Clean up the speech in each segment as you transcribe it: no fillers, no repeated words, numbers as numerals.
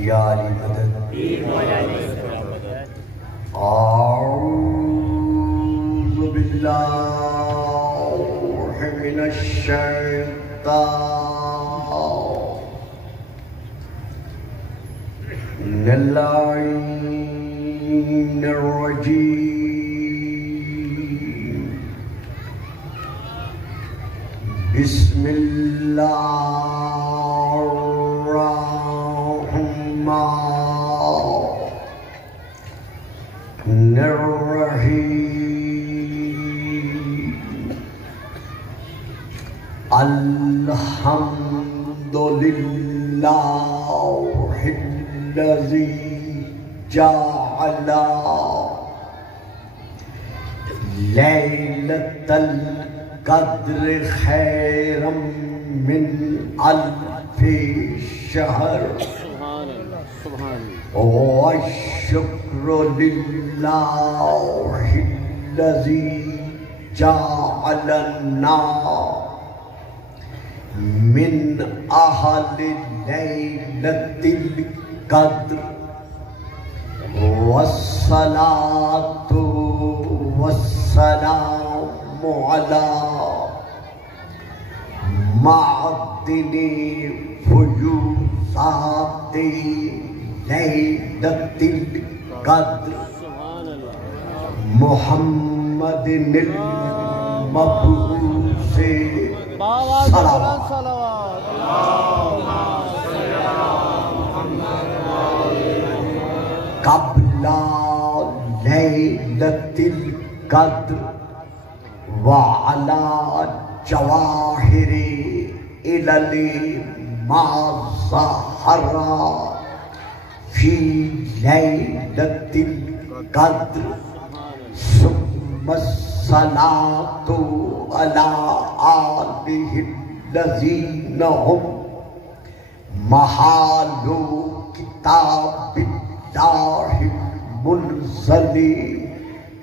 یا علی مدد اعوذ باللہ من الشیطان اللعین الرجیم بسم اللہ الرحمن الرحیم الحمد للہ الذی جعل لیلۃ القدر خیرا من الف شہر والشکر للہ الذی جعلنا من اہل لیلۃ القدر والصلاة والسلام علی معدن فیوضات لیلۃ القدر محمد المبعوث صلوات قبل لیلۃ القدر وعلی جواہر علل ما ظہر فی لیلۃ القدر ثم الصلاۃ علی آلہ الذین ہم محال کتاب اللہ منزل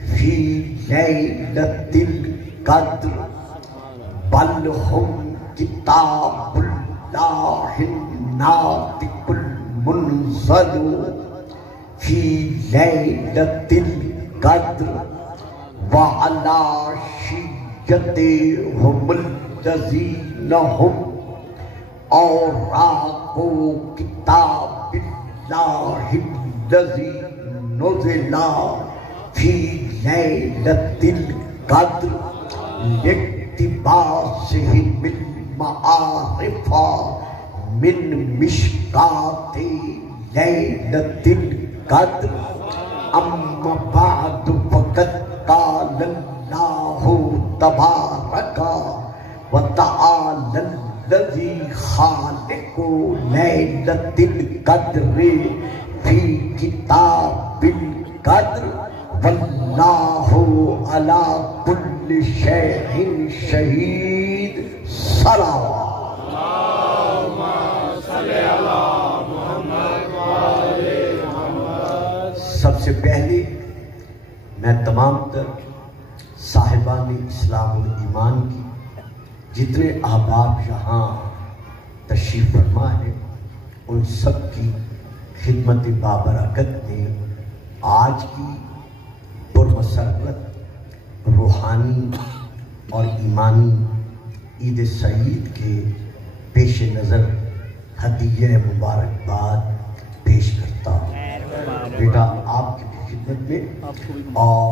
فی لیلۃ القدر بل ہم کتاب اللہ ناطق المنزل فی لیلۃ القدر وعلی شیعتہم الذین ہم اوراق کتاب اللہ الذی نزل فی لیلۃ القدر لاقتباسہم المعارف من مشکات لیلۃ القدر اما بعد فقد قال اللہ تبارک وتعالی الذی خالق لیلۃ القدر فی کتاب القدر واللہ علی کل شیء شہید صلوات سب سے پہلے میں تمام تر صاحبان اسلام و ایمان کی جتنے احباب یہاں تشریف فرما ہے ان سب کی خدمت بابرکت میں آج کی پرمسرت روحانی اور ایمانی عید سعید کے پیش نظر ہدیہ مبارکباد پیش کرتا ہوں بیٹا آپ کی خدمت میں اور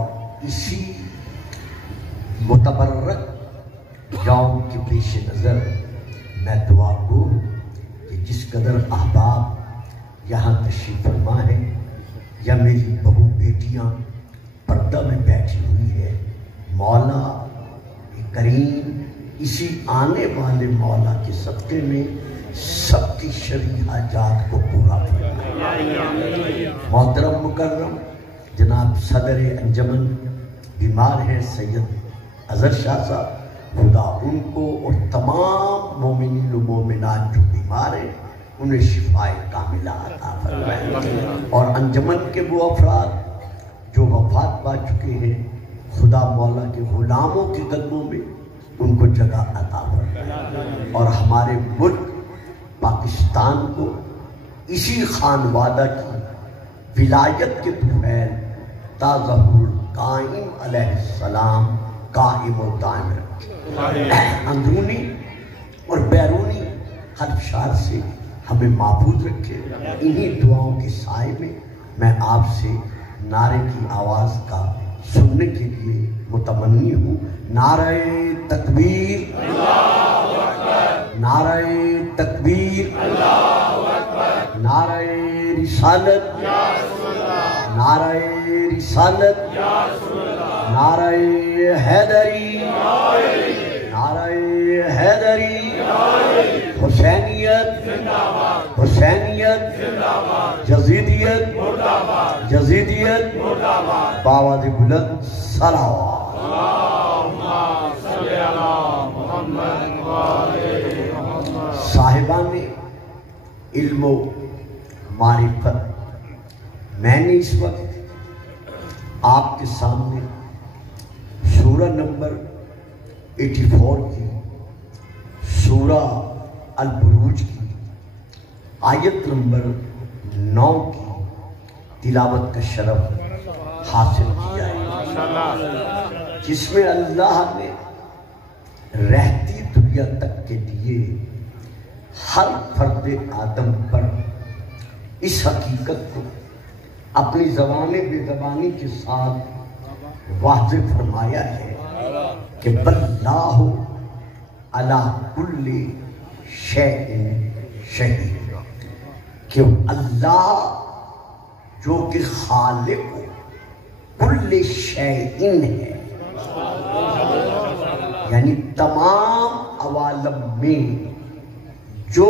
اسی متبرک یوم کے پیش نظر میں دعا گو کہ جس قدر احباب یہاں تشریف فرما ہے یا میری بہو بیٹیاں پردہ میں بیٹھی ہوئی ہے مولا کریم اسی آنے والے مولا کے صدقے میں سب کی شرعی حاجات کو پورا فرمائے۔ محترم مکرم جناب صدر انجمن بیمار ہیں سید اظہر شاہ صاحب، خدا ان کو اور تمام مومنین و مومنات جو بیمار ہیں انہیں شفائے کاملہ عطا فرمائے، اور انجمن کے وہ افراد جو وفات پا چکے ہیں خدا مولا کے غلاموں کے قدموں میں ان کو جگہ عطا فرمائے، اور ہمارے ملک پاکستان کو اسی خانوادہ کی ولایت کے طفیل تا ظہور القائم علیہ السلام قائم و دائم رکھے، اندرونی اور بیرونی خدشات سے ہمیں محفوظ رکھے۔ انہی دعاؤں کے سائے میں آپ سے نعرے کی آواز کا سننے کے لیے متمنی ہوں۔ نعرہ تکبیر، نعرہ تکبیر، نعرہ رسالت، نعرہ رسالت، نعرہ حیدری، نعرہ حیدری، حسینیت، حسینیت، یزیدیت، یزیدیت، بآواز بلند صلوات۔ صاحبان علم و معرفت، میں نے اس وقت آپ کے سامنے سورہ نمبر 84 کی، سورہ البروج کی آیت نمبر 9 کی تلاوت کا شرف حاصل کیا ہے، جس میں اللہ نے رہتی دنیا تک کے لیے ہر فرد آدم پر اس حقیقت کو اپنی زبان بے زبانی کے ساتھ واضح فرمایا ہے کہ بَلَّهُ عَلَى كُلِّ شَيْءٍ شَهِيدٌ، کہ اللہ جو کہ خالق کل شیء ہے، یعنی تمام عوالم میں جو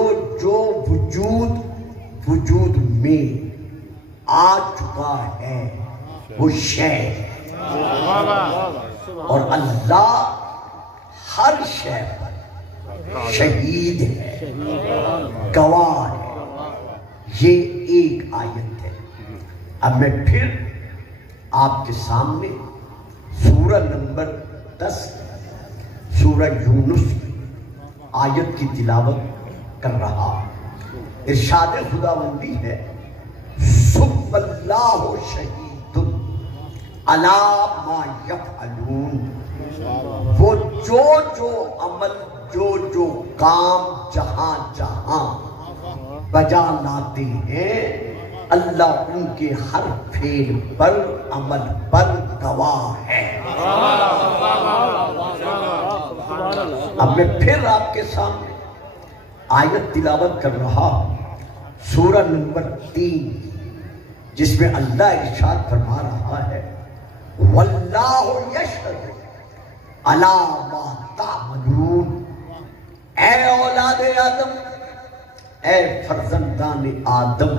وجود میں آ چکا ہے وہ شے ہے، اور اللہ ہر شے پر شہید ہے، گواہ ہے۔ یہ ایک آیت ہے۔ اب میں پھر آپ کے سامنے سورہ نمبر 10 سورہ یونس کی آیت کی تلاوت کر رہا۔ ارشاد خداوندی ہے ثم اللہ شہید علی ما یفعلون، وہ جو عمل جو کام جہاں بجا لاتے ہیں، اللہ ان کے ہر فعل پر عمل پر گواہ ہے۔ اب میں پھر آپ کے سامنے آیت تلاوت کر رہا ہوں سورہ نمبر 3، جس میں اللہ ارشاد فرما رہا ہے واللہ یشہد علی ما تعملون، اے اولاد آدم، اے فرزندان آدم،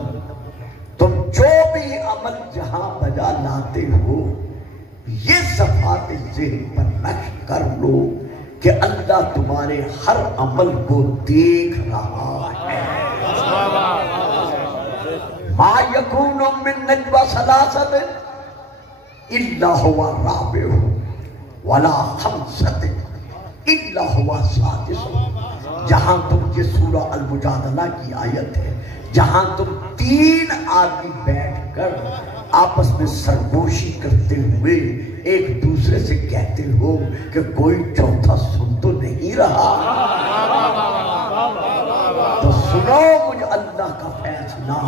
تم جو بھی عمل جہاں بجا لاتے ہو، یہ صفات ذہن پر نقش کر لو کہ اللہ تمہارے ہر عمل کو دیکھ رہا ہے۔ ما یکون من نجوی ثلاثۃ الا هو رابعهم ولا خمسۃ الا هو سادسهم، جہاں تم یہ سورہ المجادلہ کی آیت ہے، جہاں تم 3 آدمی بیٹھ کر آپس میں سرگوشی کرتے ہوئے ایک دوسرے سے کہتے ہو کہ کوئی چوتھا سن تو نہیں رہا، تو سنو مجھ اللہ کا فیصلہ،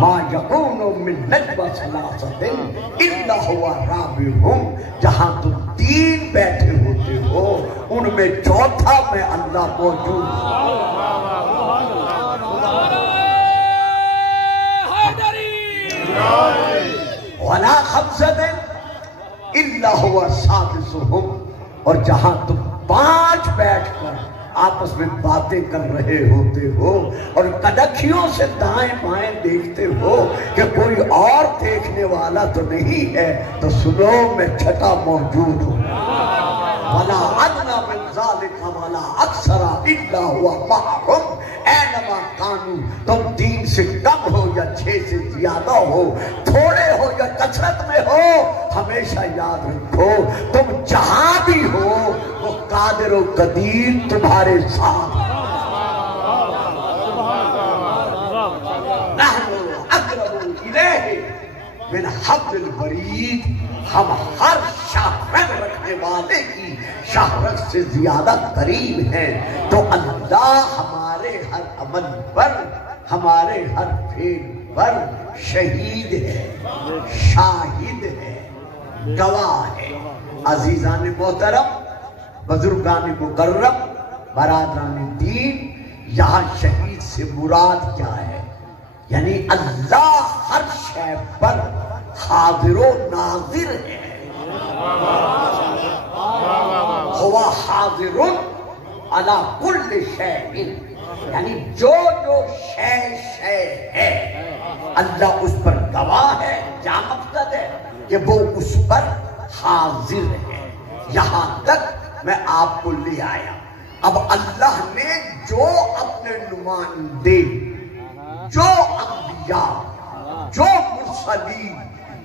ما یکون من نجوی ثلاثۃ الا هو رابعهم، جہاں تم 3 بیٹھے ہوتے ہو ان میں چوتھا میں اللہ موجود وَلَا خَمْسَةٍ إِلَّا هُوَ سَادِسُهُمْ، اور جہاں تم 5 بیٹھ کر آپس میں باتیں کر رہے ہوتے ہو اور کدکھیوں سے دائیں بائیں دیکھتے ہو کہ کوئی اور دیکھنے والا تو نہیں ہے، تو سنو میں چھٹا موجود ہوں۔ وَلَا أَدْنَىٰ مِنْ ذَلِكَ وَلَا أَكْثَرَ إِلَّا هُوَ مَعَكُمْ أَيْنَمَا كَانُوا، تم 3 سے کم ہو یا 6 سے زیادہ ہو، تھوڑے ہو یا کثرت میں ہو، ہمیشہ یاد رکھو تم جہاں بھی ہو وہ قادر و قدیر تمہارے ساتھ۔ اقرب الیہ من حبل الورید، ہم ہر شاہرگ رکھنے والے کی شاہرگ سے زیادہ قریب ہیں۔ تو اللہ ہمارے ہر عمل پر، ہمارے ہر فعل پر شہید ہے، شاہد ہے، گواہ ہے۔ عزیزان محترم، بزرگان مکرم، برادران دین، یہاں شہید سے مراد کیا ہے؟ یعنی اللہ ہر شے پر حاضر و ناظر ہے۔ ہوا حاضر علی کل شیء، یعنی جو شے ہے اللہ اس پر گواہ ہے۔ کیا مقصد ہے؟ کہ وہ اس پر حاضر ہے۔ یہاں تک میں آپ کو لے آیا۔ اب اللہ نے جو اپنے نمائندے، جو انبیاء، جو مرسلین،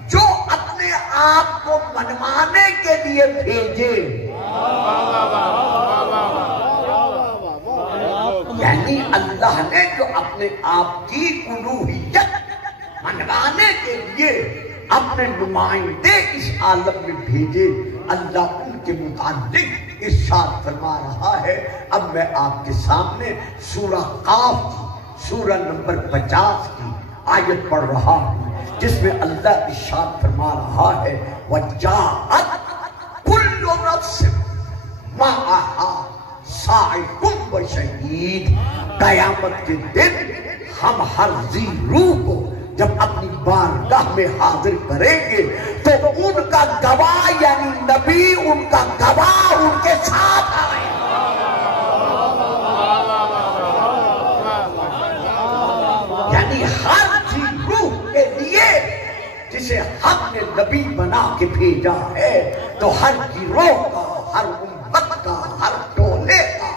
جو اپنے آپ کو منوانے کے لیے بھیجے، یعنی اللہ نے جو اپنے آپ کی الوہیت منوانے کے لیے اپنے نمائندے اس عالم میں بھیجے، اللہ ان کے متعلق ارشاد فرما رہا ہے۔ اب میں آپ کے سامنے سورہ قاف کی سورہ نمبر 50 کی آیت پڑھ رہا ہوں، جس میں اللہ ارشاد فرما رہا ہے وَجَاءَتْ كُلُّ نَفْسٍ مَعَهَا صَاعِقٌ وَشَهِيدٌ۔ قیامت کے دن ہم ہر ذی روح کو جب اپنی بارگاہ میں حاضر کریں گے تو ان کا گواہ یعنی نبی، ان کا گواہ ان کے ساتھ آئے۔ یعنی ہر ذی روح کے لیے جسے ہم نے نبی بنا کے بھیجا ہے، تو ہر گروہ کا، ہر امت کا، ہر ٹولے کا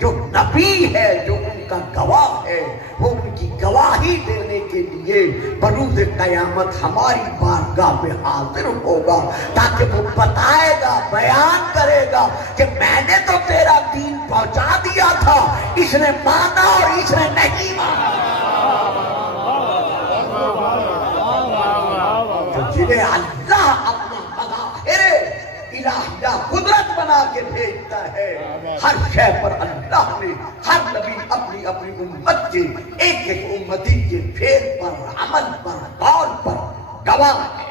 جو نبی ہے، جو ان کا گواہ ہے، وہ ان کی گواہی دینے کے لیے بروز قیامت ہماری بارگاہ میں حاضر ہوگا، تاکہ وہ بتائے گا، بیان کرے گا کہ میں نے تو تیرا دین پہنچا دیا تھا، اس نے مانا اور اس نے نہیں مانا۔ تو جنہیں اللہ اپنا مظاہر الہیہ قدرت بنا کے بھیجتا ہے، ہر شے پر اللہ نے ہر نبی اپنی اپنی امت کے ایک ایک امتی کے فعل پر، عمل پر، قول پر گواہ ہے۔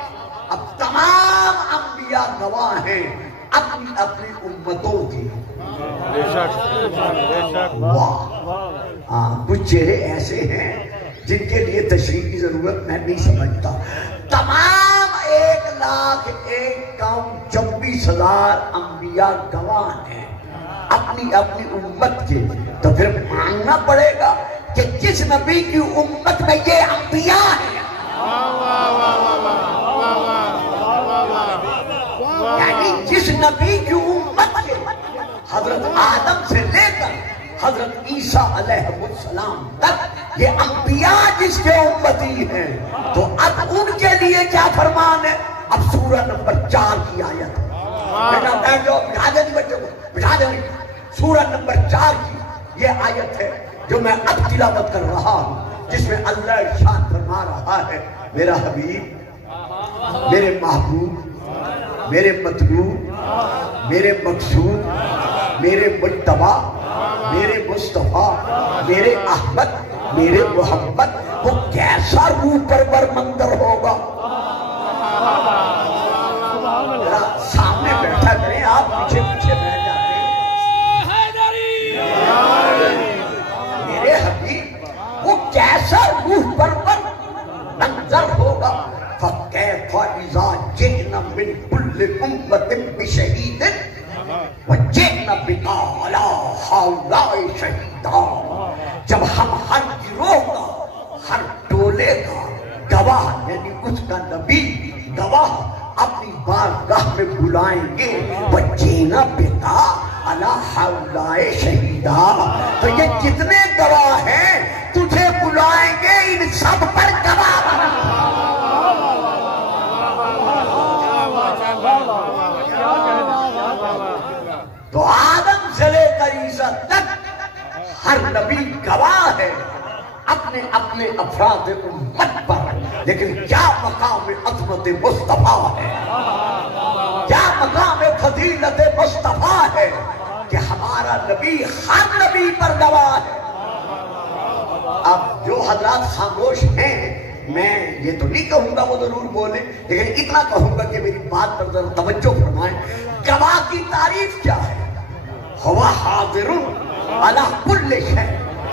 اب تمام انبیاء گواہ ہیں اپنی اپنی امتوں کی۔ واہ، کچھ چہرے ایسے ہیں جن کے لیے تشریح کی ضرورت میں نہیں سمجھتا۔ تمام 1,01,24,000 انبیاء گواہ ہیں اپنی اپنی امت کے، تو پھر ماننا پڑے گا کہ جس نبی کی امت میں یہ انبیاء ہیں، یعنی جس نبی کی امت کے حضرت آدم سے لے کر حضرت عیسیٰ علیہ السلام تک یہ انبیاء جس کے امتی ہیں، تو اب ان کے لیے کیا فرمان ہے؟ اب سورہ نمبر 4 کی آیت ہے۔ بیٹا بیٹھ جاؤ، بٹھا دیں بچوں کو، بٹھا دیں۔ سورہ نمبر 4 کی یہ آیت ہے جو میں اب تلاوت کر رہا ہوں، جس میں اللہ ارشاد فرما رہا ہے میرا حبیب، میرے محبوب، میرے مطلوب، میرے مقصود، میرے مجتبی، میرے مصطفیٰ، میرے احمد، میرے محمد، وہ کیسا روح پرور منظر ہوگا۔ سامنے بیٹھا کریں، آپ پیچھے پیچھے بیٹھ جاتے ہیں۔ میرے حبیب، وہ کیسا روح پرور منظر ہوگا۔ فَكَيْفَ إِذَا جِئْنَا مِنْ كُلِّ أُمَّةٍ بِشَهِيدٍ وَجِئْنَا بِكَ عَلَىٰ هَٰؤُلَاءِ شَهِيدًا۔ جب ہم ہر گروہ کا، ہر ٹولے کا گواہ، یعنی اس کا نبی گواہ اپنی بارگاہ میں بلائیں گے، وَجِئْنَا بِكَ عَلَىٰ هَٰؤُلَاءِ شَهِيدًا، تو یہ جتنے گواہ ہیں تجھے بلائیں گے ان سب پر گواہ بنا۔ تو آدم سے لے کر عیسیٰ تک ہر نبی گواہ ہے اپنے اپنے افراد امت پر۔ لیکن کیا مقام عظمت مصطفیٰ ہے، کیا مقام فضیلت مصطفیٰ ہے کہ ہمارا نبی ہر نبی پر گواہ ہے۔ اب جو حضرات خاموش ہیں، میں یہ تو نہیں کہوں گا وہ ضرور بولیں، لیکن اتنا کہوں گا کہ میری بات پر ذرا توجہ فرمائیں۔ گواہ کی تعریف کیا ہے؟ ہوا حاضر علی کل شیء،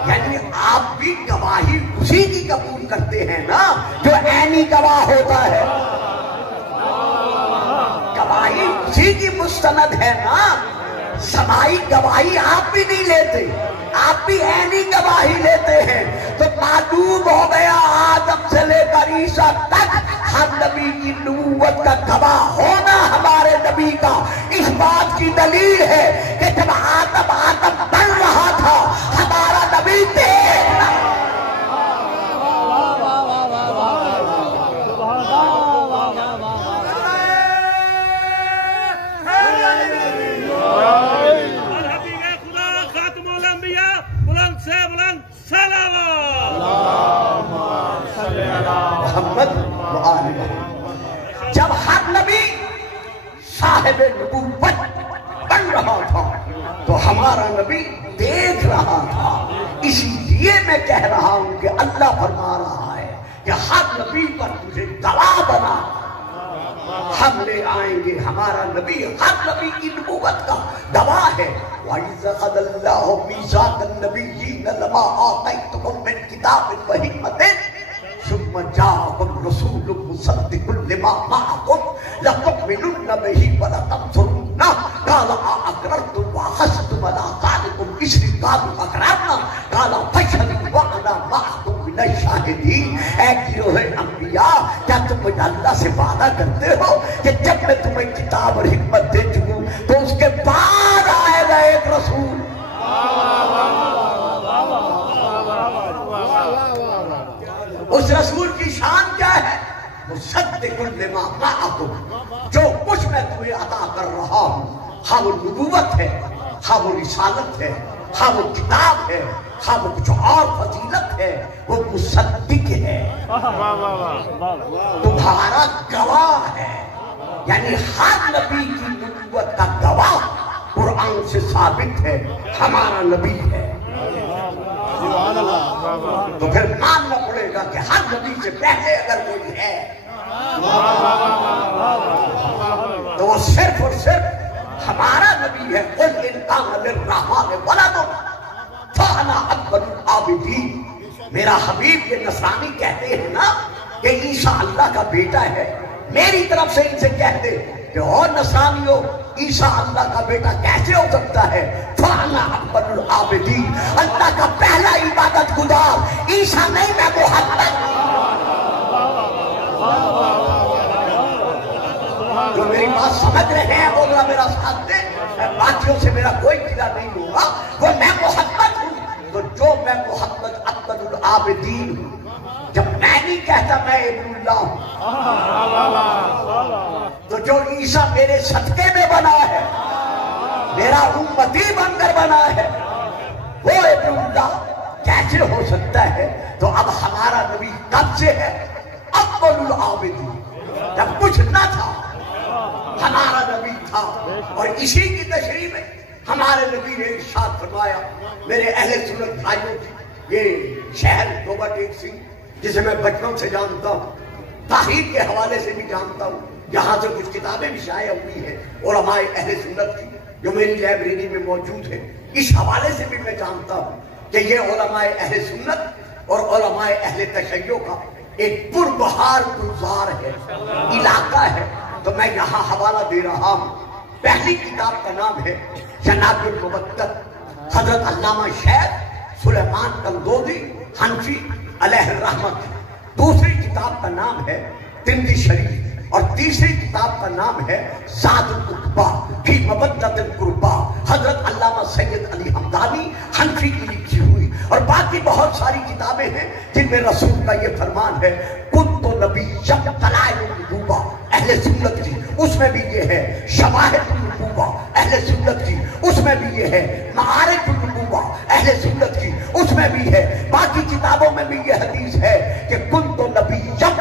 یعنی آپ بھی گواہی اسی کی قبول کرتے ہیں نا جو عینی گواہ ہوتا ہے، گواہی اسی کی مستند ہے نا، سمائی گواہی آپ بھی نہیں لیتے، آپ بھی عینی گواہی لیتے ہیں۔ تو معلوم ہو گیا آدم سے لے کر عیسیٰ تک ہر نبی کی نبوت کا گواہ ہونا ہمارے نبی کا اس بات کی دلیل ہے کہ جب آدم بن رہا تھا ہمارا نبی دیکھنا۔ محمد جب ہر نبی صاحب نبوت بن رہا تھا تو ہمارا نبی دیکھ رہا تھا، اسی لیے میں کہہ رہا ہوں کہ اللہ فرما رہا ہے کہ ہر نبی پر تجھے گواہ بنا ہم لے آئیں گے، ہمارا نبی ہر نبی کی نبوت کا گواہ ہے۔ وَإِذْ أَخَذَ اللَّهُ مِيثَاقَ النَّبِيِّينَ لَمَا آتَيْتُكُم مِّن كِتَابٍ وَحِكْمَةٍ ثم جاءكم رسول مصدق لما معكم لتؤمنن به ولتنصرنه قال أأقررتم وأخذتم على ذلكم إصري قالوا أقررنا قال فاشهدوا وأنا معكم من الشاهدين۔ اے گروہ انبیاء، کیا تم اللہ سے وعدہ کرتے ہو کہ جب میں تمہیں کتاب اور حکمت دے چکوں تو اس کے بعد آئے گا ایک رسول؟ اس رسول کی شان کیا ہے؟ مصدق لما معکم، جو کچھ میں تمہیں عطا کر رہا ہوں، ہاں وہ نبوت ہے، ہاں وہ رسالت ہے، ہاں وہ کتاب ہے، ہاں وہ کچھ اور فضیلت ہے، وہ مصدق ہے، تمہارا گواہ ہے۔ یعنی ہر نبی کی نبوت کا گواہ قرآن سے ثابت ہے، ہمارا نبی ہے۔ تو پھر ماننا پڑے گا کہ ہر نبی سے پہلے اگر کوئی ہے تو وہ صرف اور صرف ہمارا نبی ہے۔ قُلْ إِنْ كَانَ لِلرَّحْمَٰنِ وَلَدٌ فَأَنَا أَوَّلُ الْعَابِدِينَ۔ میرا حبیب یہ نصرانی کہتے ہیں نا کہ عیسیٰ اللہ کا بیٹا ہے، میری طرف سے ان سے کہہ دے کہ اور نصرانیوں عیسیٰ اللہ کا بیٹا کیسے ہو سکتا ہے؟ فَأَنَا أَوَّلُ الْعَابِدِينَ، اللہ کا پہلا عبادت گزار عیسیٰ نہیں، میں محمد۔ جو میری بات سمجھ رہے ہیں وہ ذرا میرا ساتھ دیں، باقیوں سے میرا کوئی گلہ نہیں ہوگا، وہ میں محمد ہوں۔ تو جو میں محمد اول العابدین ہوں، جب میں نہیں کہتا میں ابن اللہ ہوں، تو جو عیسیٰ میرے صدقے میں بنا ہے، میرا امتی بن کر بنا ہے، وہ ابن اللہ کیسے ہو سکتا ہے؟ تو اب ہمارا نبی کب سے ہے؟ اول العابدین، جب کچھ نہ تھا ہمارا نبی تھا۔ اور اسی کی تشریح میں ہمارے نبی نے ارشاد فرمایا، میرے اہل سنت بھائیوں کی یہ شہر توبہ ٹیک سنگھ جسے میں بچپن سے جانتا ہوں، تحریک کے حوالے سے بھی جانتا ہوں، یہاں سے کچھ کتابیں بھی شائع ہوئی ہیں علماء اہل سنت کی جو میری لائبریری میں موجود ہے، اس حوالے سے بھی میں جانتا ہوں کہ یہ علماء اہل سنت اور علماء اہل تشیع کا ایک پربہار گلزار ہے، علاقہ ہے۔ تو میں یہاں حوالہ دے رہا ہوں۔ پہلی کتاب کا نام ہے جناب المبتد حضرت علامہ شیخ سلیمان قندوزی حنفی علیہ الرحمت۔ دوسری کتاب کا نام ہے ترمذی شریف، اور تیسری کتاب کا نام ہے زاد القربا فی مودۃ القربا، حضرت علامہ سید علی حمدانی حنفی کی لکھی ہوئی۔ اور باقی بہت ساری کتابیں ہیں جن میں رسول کا یہ فرمان ہے، کنت نبی جب دلائل النبوہ اہل سنت کی، اس میں بھی یہ ہے، شواہد النبوہ اہل سنت کی، اس میں بھی یہ ہے، معارف النبوہ اہل سنت کی، اس میں بھی ہے۔ باقی کتابوں میں بھی یہ حدیث ہے کہ کنت نبی جب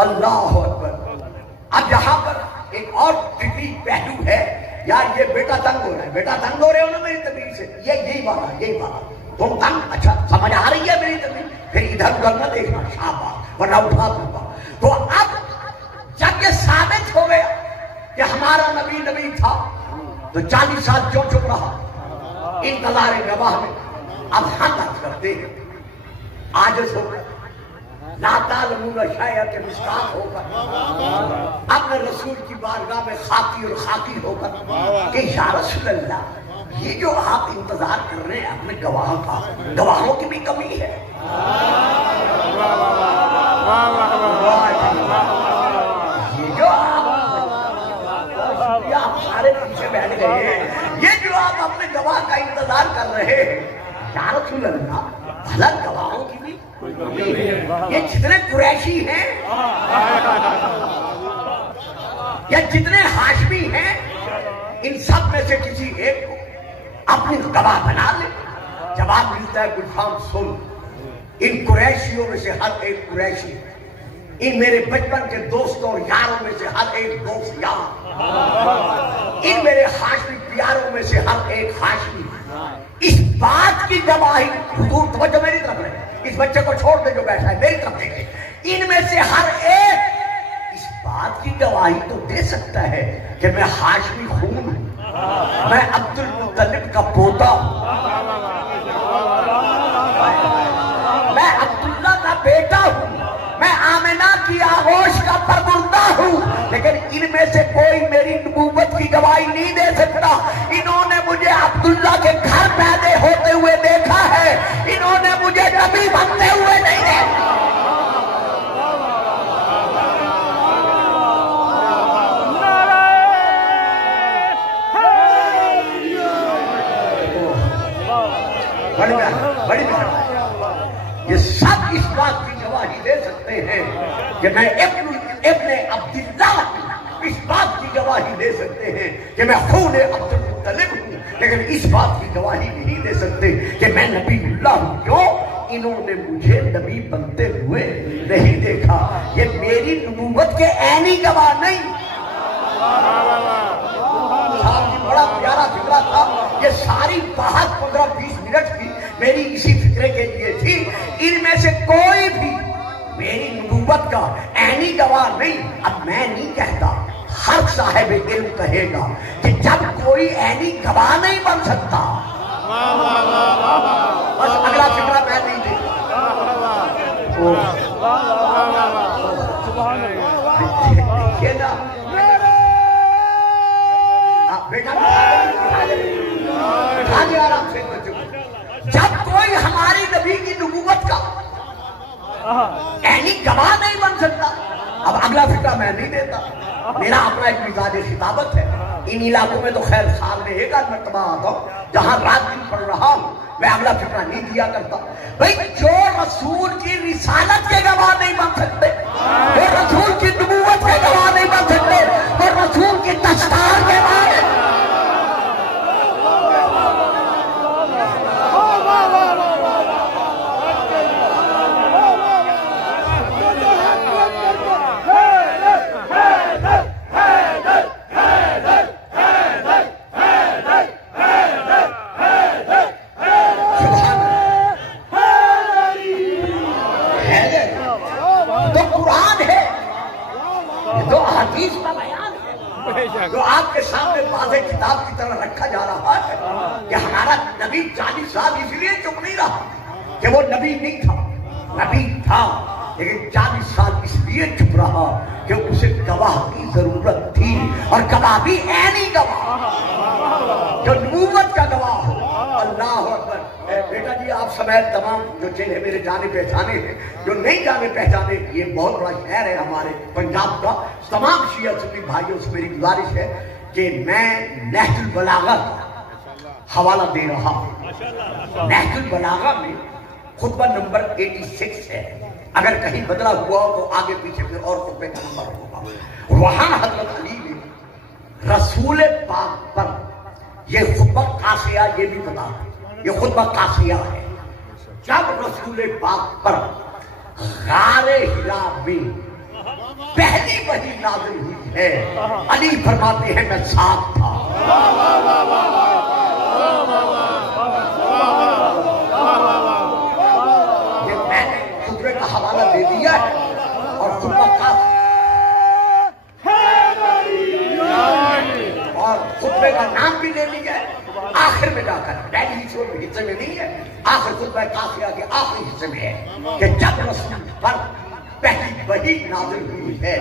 اللہ اکبر. اب یہاں پر ایک اور فکری پہلو ہے. یار یہ بیٹا تنگ ہو رہا ہے, بیٹا تنگ ہو رہے ہو نا میری تبلیغ سے, یہی والا تم تنگ, اچھا سمجھ آ رہی ہے میری تبلیغ, پھر ادھر ادھر نہ دیکھنا, شاباش, ورنہ اٹھا دوں گا. تو اب جب یہ ثابت ہو گیا کہ ہمارا نبی تھا تو 40 سال کیوں چپ رہا انتظار گواہ میں. اب ہم بات کرتے ہیں عاجز ہو کر, لا تعلمون شیئا کے مشتاق ہو کر, اپنے رسول کی بارگاہ میں خاکی ہو کر کہ یا رسول اللہ یہ جو آپ انتظار کر رہے ہیں اپنے گواہوں کا, گواہوں کی بھی کمی ہے. یہ جو آپ سارے پیچھے بیٹھ گئے ہیں, یہ جو آپ اپنے گواہ کا انتظار کر رہے ہیں یا رسول اللہ, بھلا گواہوں کی بھی, یہ جتنے قریشی ہیں یا جتنے ہاشمی ہیں ان سب میں سے کسی ایک کو اپنی گواہ بنا لے. جواب ملتا ہے گلفام سن, ان قریشیوں میں سے ہر ایک قریشی, ان میرے بچپن کے دوستوں اور یاروں میں سے ہر ایک دوست یار, ان میرے ہاشمی پیاروں میں سے ہر ایک ہاشمی اس بات کی گواہی, حضور توجہ میری طرف رہے, اس بچے کو چھوڑ دے جو بیٹھا ہے میری طرف دیکھے, ان میں سے ہر ایک اس بات کی گواہی تو دے سکتا ہے کہ میں ہاشمی خون ہوں, میں عبد المطلب کا پوتا ہوں, میں عبداللہ کا بیٹا ہوں, میں آمنہ کی آغوش کا پروردہ ہوں, لیکن ان میں سے کوئی میری نبوت کی گواہی نہیں دے سکتا. انہوں نے مجھے عبداللہ کے گھر پیدا ہوتے ہوئے دیکھا ہے, انہوں نے مجھے نبی بنتے ہوئے نہیں دیکھا. بڑی یہ سب اس بات کی گواہی دے سکتے ہیں کہ میں ابن عبداللہ, اس بات کی گواہی دے سکتے ہیں کہ میں خون عبد المطلب ہوں, لیکن اس بات کی گواہی نہیں دے سکتے کہ میں نبی اللہ ہوں. کیوں؟ انہوں نے مجھے نبی بنتے ہوئے نہیں دیکھا. یہ میری نبوت کے عینی گواہ نہیں. صاحب جی بڑا پیارا فکرہ تھا, یہ ساری بات 15-20 منٹ کی میری اسی فکرے کے لیے تھی. ان میں سے کوئی بھی میری نبوت کا عینی گواہ نہیں. اب میں نہیں کہتا, ہر صاحب علم کہے گا کہ جب کوئی عینی گواہ نہیں بن سکتا, بس اگلا فکرہ میں نہیں دیتا. دیکھیے نا بیٹا, آرام سے, جب کوئی ہماری نبی کی نبوت کا عینی گواہ نہیں بن سکتا, اب اگلا فکرہ میں نہیں دیتا. میرا اپنا ایک مزاج خطابت ہے. ان علاقوں میں تو خیر سال میں ایک آدھ مرتبہ آتا ہوں, جہاں رات دن پڑھ رہا ہوں, میں اگلا فکرہ نہیں دیا کرتا. بھئی جو رسول کی رسالت کے گواہ نہیں بن سکتے, جو رسول کی نبوت کے گواہ نہیں بن سکتے, جو رسول کی دستار کے گواہ جو آپ کے سامنے واضح کتاب کی طرح رکھا جا رہا ہے کہ ہمارا نبی 40 سال اس لیے چپ نہیں رہا کہ وہ نبی نہیں تھا, نبی تھا, لیکن 40 سال اس لیے چپ رہا کہ اسے گواہ کی ضرورت تھی, اور گواہ بھی عینی گواہ جو نبوت کا گواہ ہو. اللہ اکبر. بیٹا جی آپ سمیت تمام جو چہرے میرے جانے پہچانے ہیں, جو نہیں جانے پہچانے, یہ بہت بڑا شہر ہے ہمارے پنجاب کا, تمام شیعہ سنی بھائیوں سے میری گزارش ہے کہ میں نہج البلاغہ کا حوالہ دے رہا ہوں. نہج البلاغہ میں خطبہ نمبر 86 ہے, اگر کہیں بدلا ہوا ہو تو آگے پیچھے پھر اور خطبے کا نمبر ہوگا. وہاں حضرت علی نے رسول پاک پر یہ خطبہ قاسیہ, یہ بھی بتا دیں یہ خطبہ قاسیہ ہے. جب رسول پاک پر غار ہرا میں پہلی وحی نازل ہوئی ہے، علی فرماتے ہیں میں ساتھ تھا۔ یہ میں نے خطبے کا حوالہ دے دیا ہے اور خطبہ اور خطبے کا نام بھی لے لیا ہے، آخر میں جا کر پہلی حصے میں نہیں ہے، آخر خطبہ کافیہ کے آخری حصے میں ہے کہ جب رسول پر پہلی وحی نازل ہوئی ہے،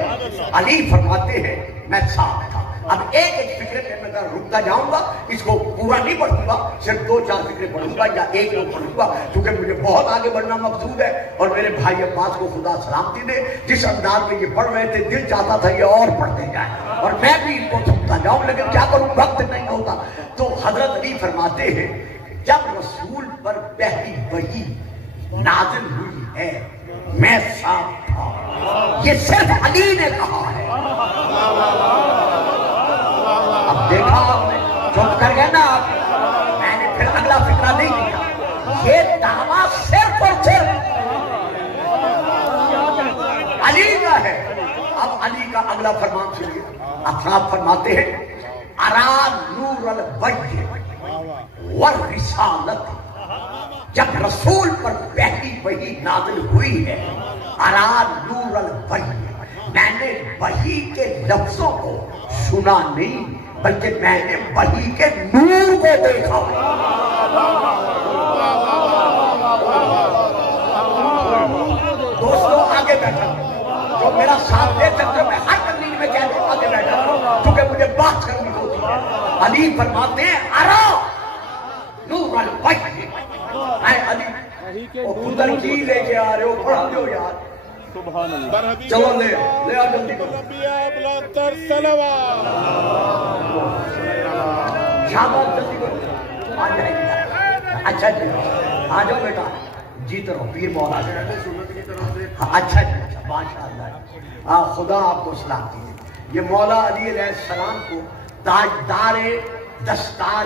علی فرماتے ہیں میں ساتھ تھا۔ اب ایک ایک فکرے پہ میں رکتا جاؤں گا، اس کو پورا نہیں پڑھوں گا، صرف 2-4 فکرے پڑھوں گا یا ایک دو پڑھوں گا، کیونکہ مجھے بہت آگے بڑھنا مقصود ہے۔ اور میرے بھائی عباس کو خدا سلامتی دے، جس انداز میں یہ پڑھ رہے تھے دل چاہتا تھا یہ اور پڑھتے جائیں اور میں بھی ان کو سنتا جاؤں، لیکن کیا کروں وقت نہیں ہوتا۔ تو حضرت علی فرماتے ہیں جب رسول پر پہلی وحی نازل ہوئی ہے میں ساتھ تھا، یہ صرف علی نے کہا ہے۔ اب دیکھا آپ نے، چپ کر گئے نا آپ، میں نے پھر اگلا فکرہ نہیں کیا، یہ دعویٰ صرف اور صرف علی کا ہے۔ اب علی کا اگلا فرمان سنیے، اطراف فرماتے ہیں ارا نور الوحی والرسالت، جب رسول پر پہلی وحی نازل ہوئی ہے، ارا نور الوحی، میں نے وحی کے لفظوں کو سنا نہیں بلکہ میں نے وحی کے نور کو دیکھا۔ دوستوں آگے بیٹھا جو میرا ساتھ دے سکتے میں ہر تقریر میں کہہ دوں آگے بیٹھا کیونکہ مجھے بات کرنی ہوتی ہے۔ علی فرماتے ہیں ارا نور الوحی، اے علی ادھر کی لے کے آ رہے ہو، پڑھا دو یار، چلو لے آ جلدی کرو، شاباش جلدی کرو، آ جائے گی۔ اچھا جی آ جاؤ بیٹا، جیت رہو پیر مولا جی۔ اچھا جی ماشاءاللہ، خدا آپ کو سلامتی دے۔ یہ مولا علی علیہ السلام کو تاجدار دستار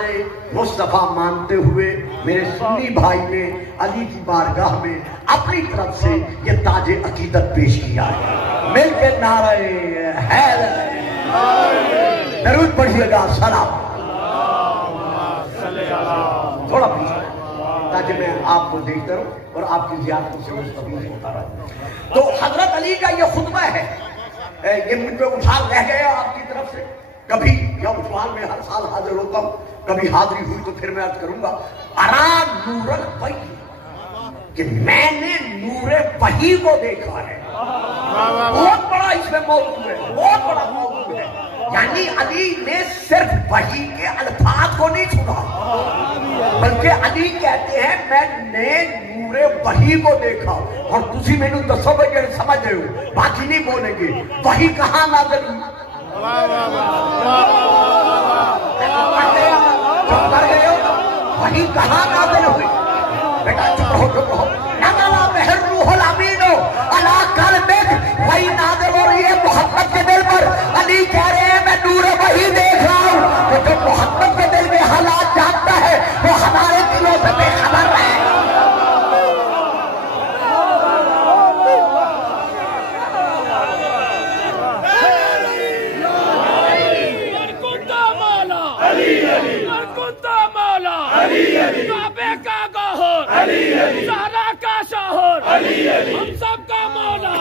مصطفیٰ مانتے ہوئے میرے سنی بھائی نے علی کی بارگاہ میں اپنی طرف سے یہ تاج عقیدت پیش کیا ہے۔ مل کے نعرہ حیدر، درود پڑھیے گا، سلام تھوڑا پیچھے تاکہ میں آپ کو دیکھتا رہوں اور آپ کی زیارتوں سے مستفید ہوتا رہا۔ تو حضرت علی کا یہ خطبہ ہے، یہ مجھ پہ اٹھار رہ گیا آپ کی طرف سے، کبھی یا عثمان میں ہر سال حاضر ہوتا ہوں، کبھی حاضری ہوئی تو پھر میں عرض کروں گا ارا نور الوحی، کہ میں نے نور وحی کو دیکھا ہے۔ بہت بڑا اس میں موضوع ہے، بہت بڑا موضوع ہے، یعنی علی نے صرف وحی کے الفاظ کو نہیں سنا بلکہ علی کہتے ہیں میں نے نور وحی کو دیکھا۔ اور تسی میں نے دسو گے جڑے سمجھ رہے ہو، باقی نہیں بولیں گے۔ وحی کہاں نازل ہوئی؟ چپ کر گئے ہو، وحی کہاں نازل ہوئی؟ بیٹا چپ رہو چپ رہو۔ نزل بہ الروح الامین علی قلبک، وحی نازل ہو رہی ہے محمد کے دل پر۔ علی کہہ رہے ہیں میں نور وحی دیکھ رہا ہوں، کہ جو محمد کے دل میں حالات جانتا ہے وہ ہمارے دلوں سے بے خبر ہے۔ کعبے کا گوہر، زہرا کا شوہر، ہم سب کا مولا،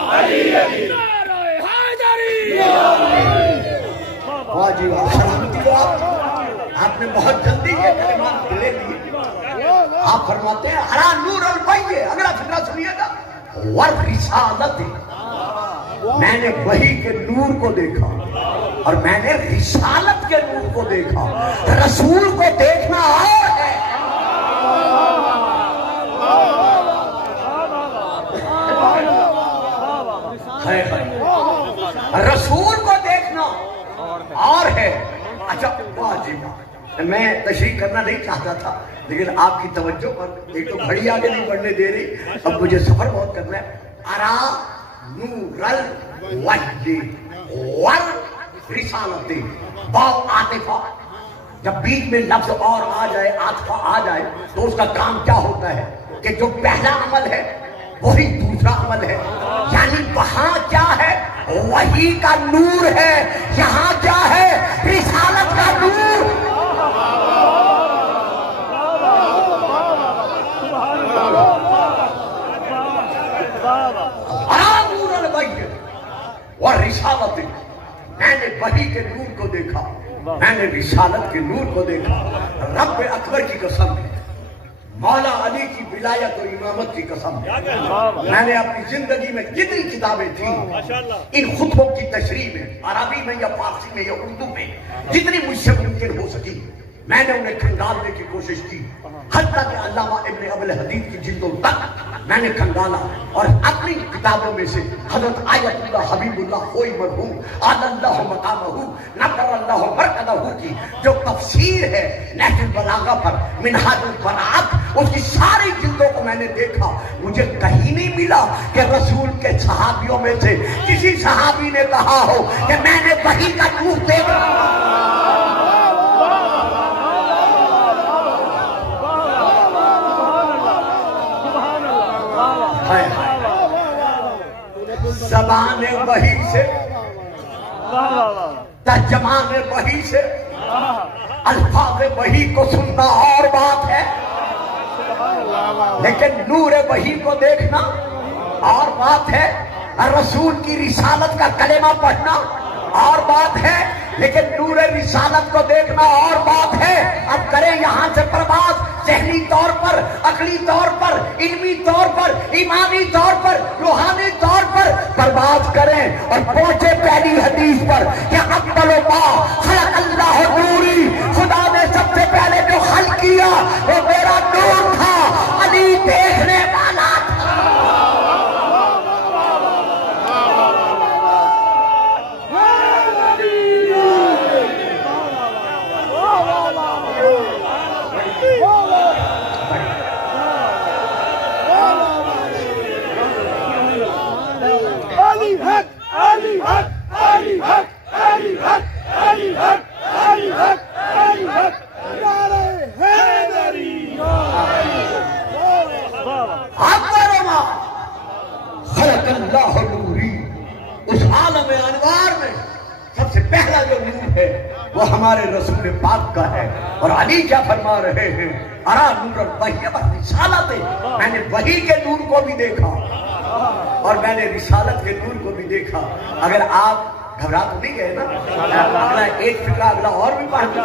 نعرہ حیدری۔ واہ جی واہ، سلامتی ہو آپ نے بہت جلدی یہ کلمات لے لیے۔ آپ فرماتے ہیں ارا نور الوحی، اگلا فکرہ سنیے گا، والرسالت، میں نے وحی کے نور کو دیکھا اور میں نے رسالت کے نور کو دیکھا۔ رسول کو دیکھنا اور ہے، رسول کو دیکھنا اور ہے۔ اچھا واجب، میں تشریح کرنا نہیں چاہتا تھا لیکن آپ کی توجہ پر ایک تو گھڑی آگے نہیں بڑھنے دے رہی، اب مجھے سفر بہت کرنا ہے۔ ارا نور الوحی والرسالت، باب عاطفہ، جب بیچ میں لفظ اور آ جائے، عاطفہ آ جائے تو اس کا کام کیا ہوتا ہے کہ جو پہلا عمل ہے وہی دوسرا عمل ہے، یعنی وہاں کیا ہے وحی کا نور ہے، یہاں کیا ہے؟ رسالت کا نور۔ نور الوحی اور رسالت، میں نے وحی کے نور کو دیکھا، میں نے رسالت کے نور کو دیکھا۔ رب اکبر کی قسم ہے، مولا علی کی ولایت و امامت کی قسم ہے، میں نے اپنی زندگی میں جتنی کتابیں تھیں ان خطبوں کی تشریح میں، عربی میں یا فارسی میں یا اردو میں، جتنی مجھ سے ممکن ہو سکی میں نے انہیں کھنگالنے کی کوشش کی، حتیٰ کہ علامہ ابن ابی الحدید کی جلدوں تک میں نے کھنگالا، اور اپنی کتابوں میں سے حضرت آیت اللہ حبیب اللہ خوئی مرحوم اعلی اللہ مقامہ نبر اللہ مرکزہ کی جو تفسیر ہے نہج البلاغہ پر، منہاج البراءت، اس کی ساری جلدوں کو میں نے دیکھا، مجھے کہیں نہیں ملا کہ رسول کے صحابیوں میں سے کسی صحابی نے کہا ہو کہ میں نے وحی کا نور دیکھا۔ زبان وحی سے، ترجمان وحی سے، الفاظ وحی کو سننا اور بات ہے، لیکن نور وحی کو دیکھنا اور بات ہے، رسول کی رسالت کا کلمہ پڑھنا اور بات ہے، لیکن نور رسالت کو دیکھنا اور بات ہے۔ اب کریں یہاں سے پرواز، ذہنی طور پر، عقلی طور پر، علمی طور پر، ایمانی طور پر، روحانی طور پر پرواز کریں اور پہنچے پہلی حدیث پر کہ اول ما خلق اللہ نوری، خدا نے سب سے پہلے جو خلق کیا وہ میرا نور تھا، علی دیکھنے والا تھا۔ خلق اللہ نوری، اس عالم انوار میں سب سے پہلا جو نور ہے وہ ہمارے رسول پاک کا ہے، اور علی کیا فرما رہے ہیں؟ ارا نور الوحی والرسالت، میں نے وحی کے نور کو بھی دیکھا اور میں نے رسالت کے نور کو بھی دیکھا۔ اگر آپ گھبرا تو نہیں گئے نا؟ اگلا ایک فکرہ اگلا اور بھی پڑھ دیا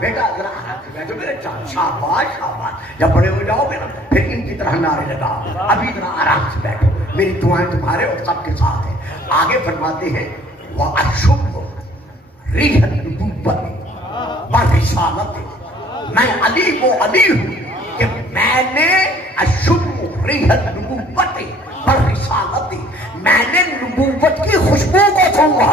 بیٹا، اگلا بیٹھو میرے چاند، شاباش شاباش، جب بڑے ہو جاؤ گے نا پھر ان کی طرح نعرے لگا، ابھی اتنا آرام سے بیٹھو، میری دعائیں تمہارے اور سب کے ساتھ ہیں۔ آگے فرماتے ہیں وَأَشُمُّ رِيحَ النُّبُوَّةِ وَالرِّسَالَةِ، میں علی وہ علی ہوں کہ میں نے اشم رِيحَ النُّبُوَّةِ وَالرِّسَالَةِ، میں نے نبوت کی خوشبو کو چھوا۔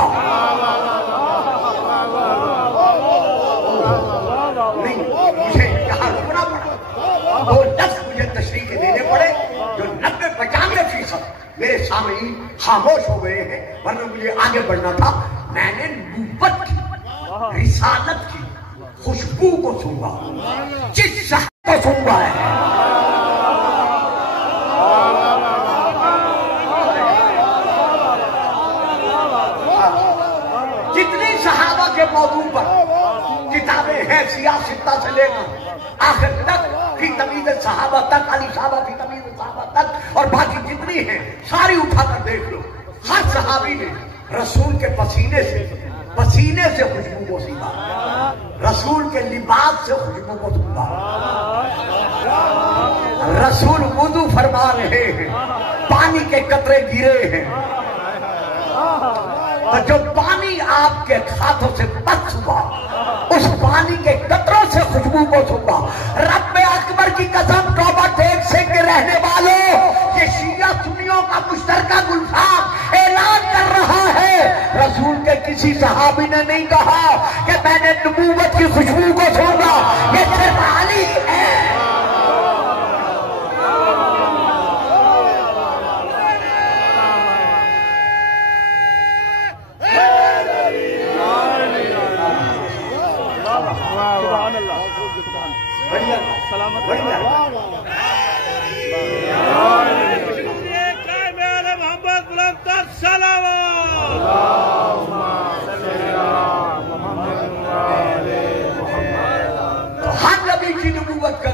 نہیں، مجھے یہاں رکنا پڑا، وہ لفظ مجھے تشریح کے دینے پڑے جو 90-95% میرے سامعین خاموش ہو گئے ہیں، ورنہ مجھے آگے بڑھنا تھا۔ میں نے نبوت کی، رسالت کی خوشبو کو چھوا، جس شخص کو چھوا ہے۔ جتنی صحابہ کے موضوع پر کتابیں ہیں، سیاستہ سے لے کر آخر تک، فی تمیز صحابہ تک، علی صحابہ فی تمیز صحابہ تک، اور باقی جتنی ہیں ساری اٹھا کر دیکھ لو، ہر صحابی نے رسول کے پسینے سے خوشبو کو سیکھا، رسول کے لباس سے خوشبو کو سیکھا۔ رسول وضو فرما رہے ہیں، پانی کے قطرے گرے ہیں، اور جو پانی آپ کے ہاتھوں سے بچ ہوا، اس پانی کے قطروں سے خوشبو کو چھوا۔ رب اکبر کی قسم، توبہ ٹیک سے کے رہنے والوں، یہ شیعہ سنیوں کا مشترکہ گلشن اعلان کر رہا ہے، رسول کے کسی صحابی نے نہیں کہا کہ میں نے نبوت کی خوشبو کو چھوڑا، یہ صرف علی ہے۔ سلامت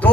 2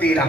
13।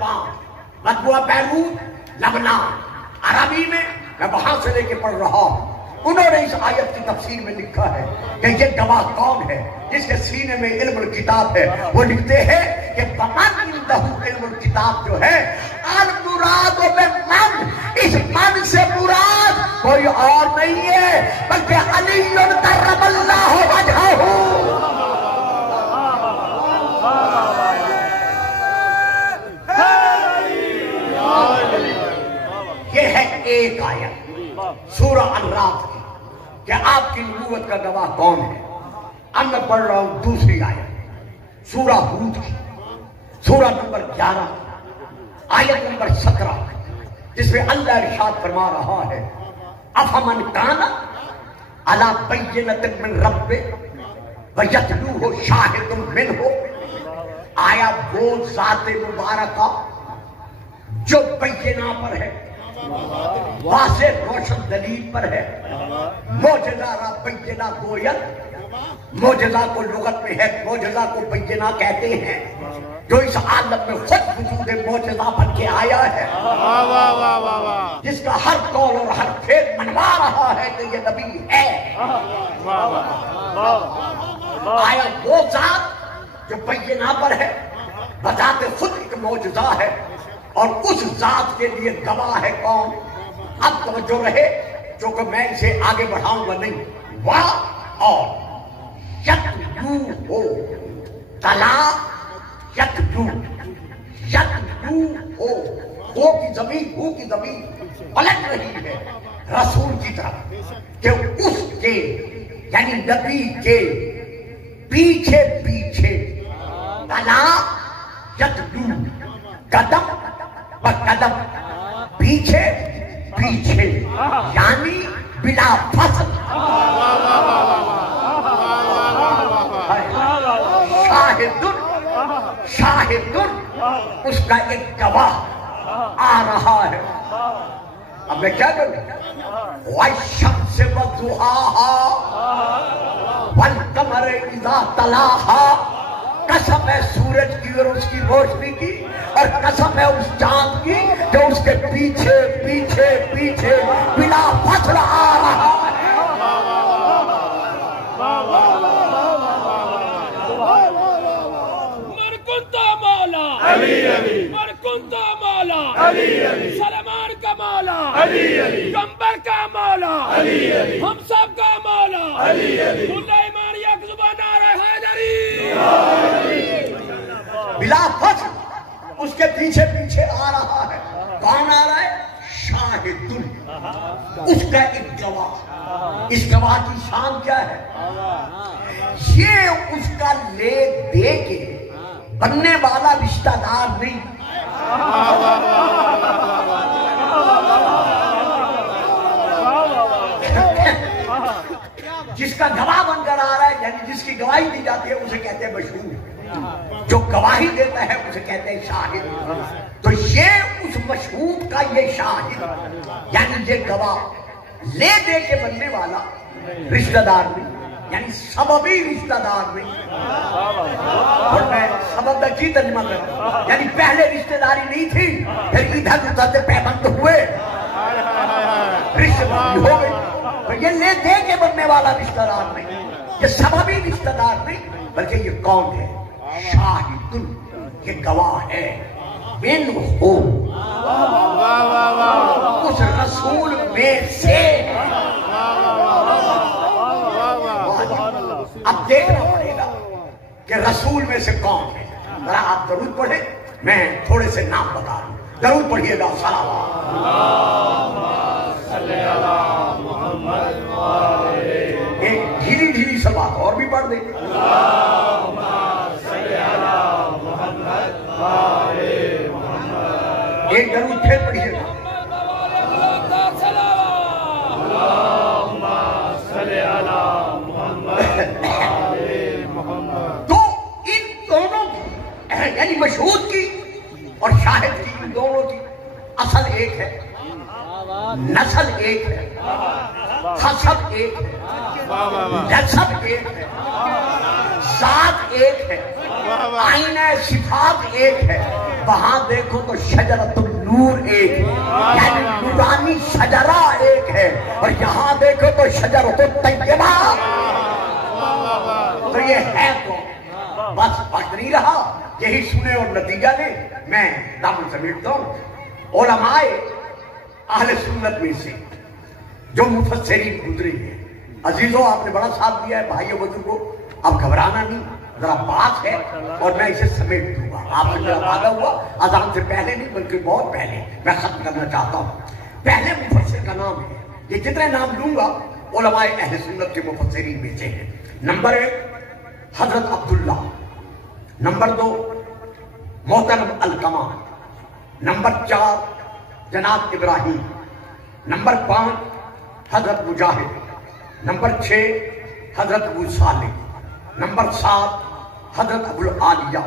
5 مطبوعہ بیروت لبنان عربی میں میں وہاں سے لے کے پڑھ رہا ہوں. انہوں نے اس آیت کی تفسیر میں لکھا ہے کہ یہ گواہ کون ہے جس کے سینے میں علم الکتاب ہے. وہ لکھتے ہیں کہ بمن عنده علم الکتاب جو ہے المراد بمن، اس من سے مراد کوئی اور نہیں ہے بلکہ علی کرم اللہ وجہہ. یہ ہے ایک آیت سورہ الرعد کی کہ آپ کی نبوت کا گواہ کون ہے. اب میں پڑھ رہا ہوں دوسری آیت سورہ ہود کی، سورہ نمبر 11 آیت نمبر 17، جس میں اللہ ارشاد فرما رہا ہے افمن کان علی بینۃ من ربہ ویتلوہ شاہد منہ. آیا وہ ذات مبارکہ جو بینہ پر ہے، واضح روشن دلیل پر ہے. معجزہ را بینہ گوید، معجزہ کو لغت میں ہے، معجزہ کو بینہ کہتے ہیں جو اس عالم میں خود وجود معجزہ بن کے آیا ہے، جس کا ہر قول اور ہر فعل منوا رہا ہے کہ یہ نبی ہے. آیا وہ ذات جو بینہ پر ہے، بذات خود ایک معجزہ ہے، اور اس ذات کے لیے گواہ ہے کون. اب توجہ رہے جو کہ میں اسے آگے بڑھاؤں گا نہیں. واہ اور یتلو ہو، تلا یتلو، یتلو ہو کی زمین، ہو کی زمین پلٹ رہی ہے رسول کی طرف کہ اس کے یعنی نبی کے پیچھے پیچھے تلا یتلو، قدم قدم پیچھے پیچھے یعنی بلا فصل. شاہدن اس کا ایک گواہ آ رہا ہے. اب میں کیا کروں؟ والشمس وضحاہا والقمر اذا تلاہا، قسم ہے سورج کی اور اس کی روشنی کی، اور قسم ہے اس چاند کی جو اس کے پیچھے پیچھے پیچھے بلا فصل آ رہا ہے. مرکنتا مولا علی، مرکنتا مولا علی، سلمان کا مولا علی، کمبر کا مولا علی، ہم سب کا مولا علی، اللہ ایمان یک زبان نعرہ حیدری. بلا فصل اس کے پیچھے پیچھے آ رہا ہے. کون آ رہا ہے؟ شاہدن، اس کا ایک گواہ. اس گواہ کی شان کیا ہے؟ یہ اس کا لے دے کے بننے والا رشتہ دار نہیں. جس کا گواہ بن کر آ رہا ہے یعنی جس کی گواہی دی جاتی ہے اسے کہتے ہیں مشہور. جو گواہی دیتا ہے اسے کہتے ہیں شاہد. تو یہ اس مشہود کا یہ شاہد یعنی یہ گواہ لے دے کے بننے والا رشتہ دار نہیں، یعنی سببی رشتہ دار نہیں. اور میں سبب کی ترجمہ کرتا یعنی پہلے رشتہ داری نہیں تھی، پھر ادھر ادھر سے پیبند ہوئے رشتہ داری ہو گئی. تو یہ لے دے کے بننے والا رشتہ دار نہیں، یہ سببی رشتہ دار نہیں، بلکہ یہ کون ہے؟ شاہدن، یہ گواہ ہے. من ہو، اس رسول میں سے. اب دیکھنا پڑے گا کہ رسول میں سے کون ہے. ذرا آپ درود پڑھیں، میں تھوڑے سے نام بتا دوں. درود پڑھیے گا. ایک ڈھیلی ڈھیلی سب بات اور بھی پڑھ دیں. ایک درود پھر پڑھیے گا. تو ان دونوں کی یعنی مشہود کی اور شاہد کی، ان دونوں کی اصل ایک ہے، نسل ایک ہے، حسب ایک ہے، نسب ایک ہے، ذات ایک ہے، آئینہ صفات ایک ہے. وہاں دیکھو تو شجرۃ نور ایک ہے، یعنی نورانی شجرہ ایک ہے، اور یہاں دیکھو تو شجرۃ طیبہ، تو یہ ہے کون؟ بس وقت نہیں رہا، یہی سنے اور نتیجہ لیں۔ میں دامن سمیٹتا ہوں، علماء اہل سنت میں سے جو مفسرین گزرے ہیں، عزیزوں آپ نے بڑا ساتھ دیا ہے، بھائیوں بزرگوں، اب گھبرانا نہیں، ذرا بات ہے اور میں اسے سمیٹ دوں گا۔ آپ سے میرا وعدہ ہوا اذان سے پہلے نہیں بلکہ بہت پہلے میں ختم کرنا چاہتا ہوں۔ پہلے مفسر کا نام ہے، یہ جتنے نام لوں گا علماء اہل سنت کے مفسرین میں سے ہیں۔ نمبر 1 حضرت عبداللہ، نمبر 2 محترم القمہ، نمبر 4 جناب ابراہیم، نمبر 5 حضرت مجاہد، نمبر 6 حضرت ابو صالح، نمبر 7 حضرت ابو العالیہ،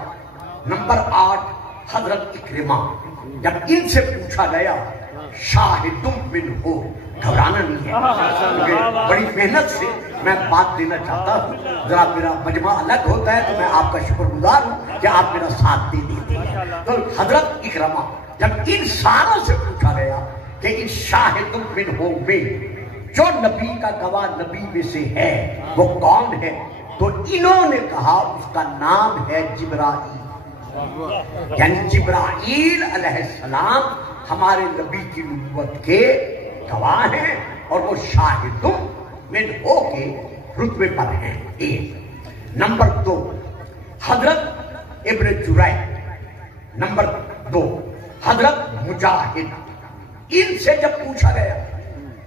نمبر 8 حضرت اکرمہ۔ جب ان سے پوچھا گیا شاہد منہ، گھبرانا نہیں ہے، بڑی محنت سے میں بات دینا چاہتا ہوں، ذرا میرا مجمع الگ ہوتا ہے تو میں آپ کا شکر گزار ہوں کہ آپ میرا ساتھ دے دیتے ہیں۔ تو حضرت اکرمہ، جب ان ساروں سے پوچھا گیا کہ ان شاہد منہ میں جو نبی کا گواہ نبی میں سے ہے وہ کون ہے، تو انہوں نے کہا اس کا نام ہے جبرائیل، یعنی جبرائیل علیہ السلام ہمارے نبی کی نبوت کے گواہ ہیں اور وہ شاہد منہ کے رتبے پر ہیں۔ ایک نمبر 2 حضرت ابن جریج، نمبر 2 حضرت مجاہد۔ ان سے جب پوچھا گیا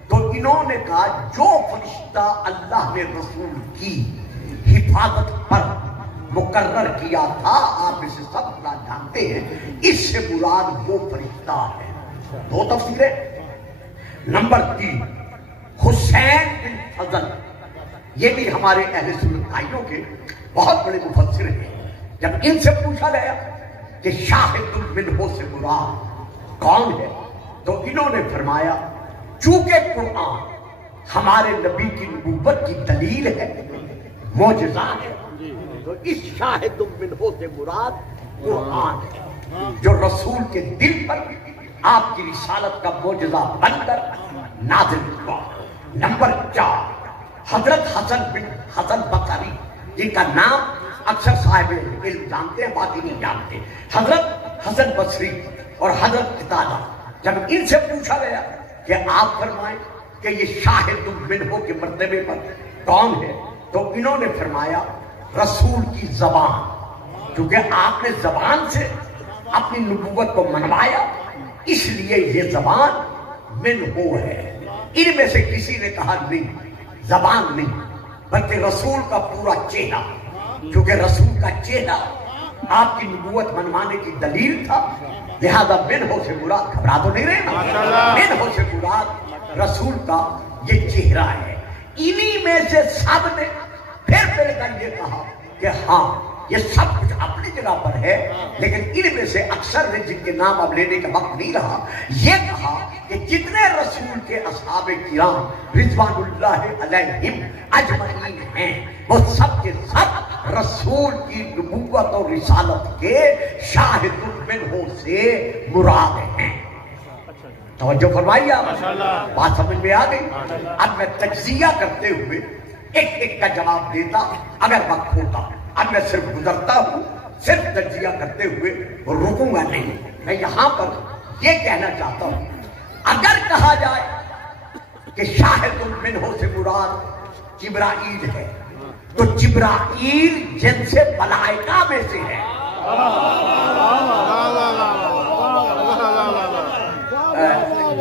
تو انہوں نے کہا جو فرشتہ اللہ نے رسول کی حفاظت پر مقرر کیا تھا، آپ اسے سب جانتے ہیں، اس سے مراد وہ فرشتہ ہے۔ 2 تفسیریں۔ نمبر 3 حسین بن فضل، یہ بھی ہمارے اہل سنت بھائیوں کے بہت بڑے مفسر ہیں۔ جب ان سے پوچھا گیا کہ شاہد منہ سے مراد کون ہے، تو انہوں نے فرمایا چونکہ قرآن ہمارے نبی کی نبوت کی دلیل ہے، معجزہ ہے، تو اس شاہد منہ سے مراد قرآن ہے جو رسول کے دل پر آپ کی رسالت کا معجزہ بن کر نازل ہوا۔ نمبر 4 حضرت حسن بن حسن بصری، جن کا نام اکثر صاحب علم جانتے ہیں، باقی نہیں جانتے۔ حضرت حسن بصری اور حضرت قتادہ، جب ان سے پوچھا گیا کہ آپ فرمائیں کہ یہ شاہد منہ کے مرتبے پر کون ہے، تو انہوں نے فرمایا رسول کی زبان، کیونکہ آپ نے زبان سے اپنی نبوت کو منوایا، اس لیے یہ زبان منہ ہے۔ ان میں سے کسی نے کہا نہیں، زبان نہیں بلکہ رسول کا پورا چہرہ، کیونکہ رسول کا چہرہ آپ کی نبوت منوانے کی دلیل تھا، لہذا منہ سے مراد، گھبرا تو نہیں رہنا، منہ سے مراد رسول کا یہ چہرہ ہے۔ انہی میں سے سب نے پھر مل کر یہ کہا کہ ہاں یہ سب کچھ اپنی جگہ پر ہے، لیکن ان میں سے اکثر نے، جن کے نام اب لینے کا وقت نہیں رہا، یہ کہا کہ جتنے رسول کے اصحاب کرام رضوان اللہ علیہم اجمعین ہیں، وہ سب کے سب رسول کی نبوت اور رسالت کے شاہد منہ سے مراد ہیں۔ توجہ فرمائیے آپ، بات سمجھ میں آ گئی؟ اب میں تجزیہ کرتے ہوئے ایک ایک کا جواب دیتا اگر وقت ہوتا، اب میں صرف گزرتا ہوں، صرف تجزیہ کرتے ہوئے رکوں گا نہیں۔ میں یہاں پر یہ کہنا چاہتا ہوں، اگر کہا جائے کہ شاہد منہ سے مراد جبرائیل ہے، تو جبرائیل جن سے ملائکہ میں سے ہے۔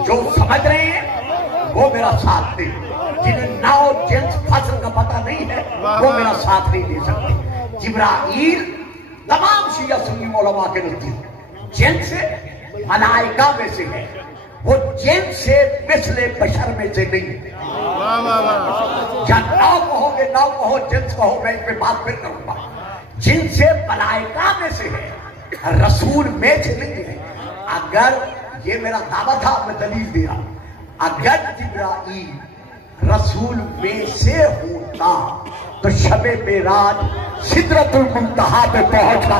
جو سمجھ رہے ہیں وہ میرا ساتھ دیں، جنہیں ناؤ جنس فصل کا پتہ نہیں ہے وہ میرا ساتھ نہیں دے سکتے۔ جبرائیل تمام شیعہ سنی علماء کے نزدیک جن سے ملائکہ میں سے ہے، وہ جن سے مثل بشر میں سے نہیں۔ یا ناؤ کہو گے، ناؤ کہو، جنس کہو، میں اس پہ بات پھر کروں گا۔ جن سے ملائکہ میں سے ہے، رسول میں سے نہیں ہے۔ اگر یہ میرا دعویٰ تھا، میں دلیل دے رہا، اگر جبرائیل رسول میں سے ہوتا تو شب معراج سدرۃ المنتہا پہ پہنچا۔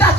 10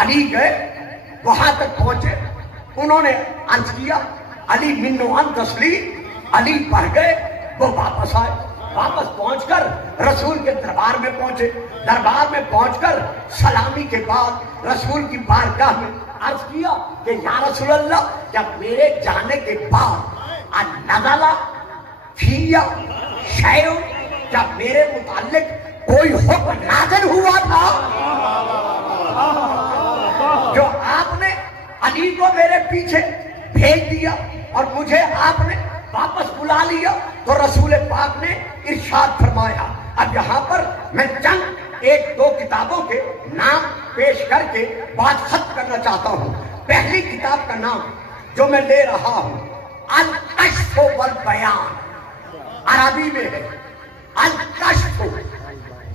علی گئے وہاں تک پہنچے، انہوں نے عرض کیا علی منو ان تسلیم، علی پڑھ گئے، وہ واپس آئے، واپس پہنچ کر رسول کے دربار میں پہنچے، دربار میں پہنچ کر سلامی کے بعد رسول کی بارگاہ میں عرض کیا کہ یا رسول اللہ، جب میرے جانے کے بعد نزل فیہ شیء، جب میرے متعلق کوئی حکم نازل ہوا تھا جو آپ نے علی کو میرے پیچھے بھیج دیا اور مجھے آپ نے واپس بلا لیا، تو رسول پاک نے ارشاد فرمایا۔ اب یہاں پر میں چند ایک دو کتابوں کے نام پیش کر کے بات ختم کرنا چاہتا ہوں۔ پہلی کتاب کا نام جو میں لے رہا ہوں الکشف والبیان، عربی میں ہے الکشف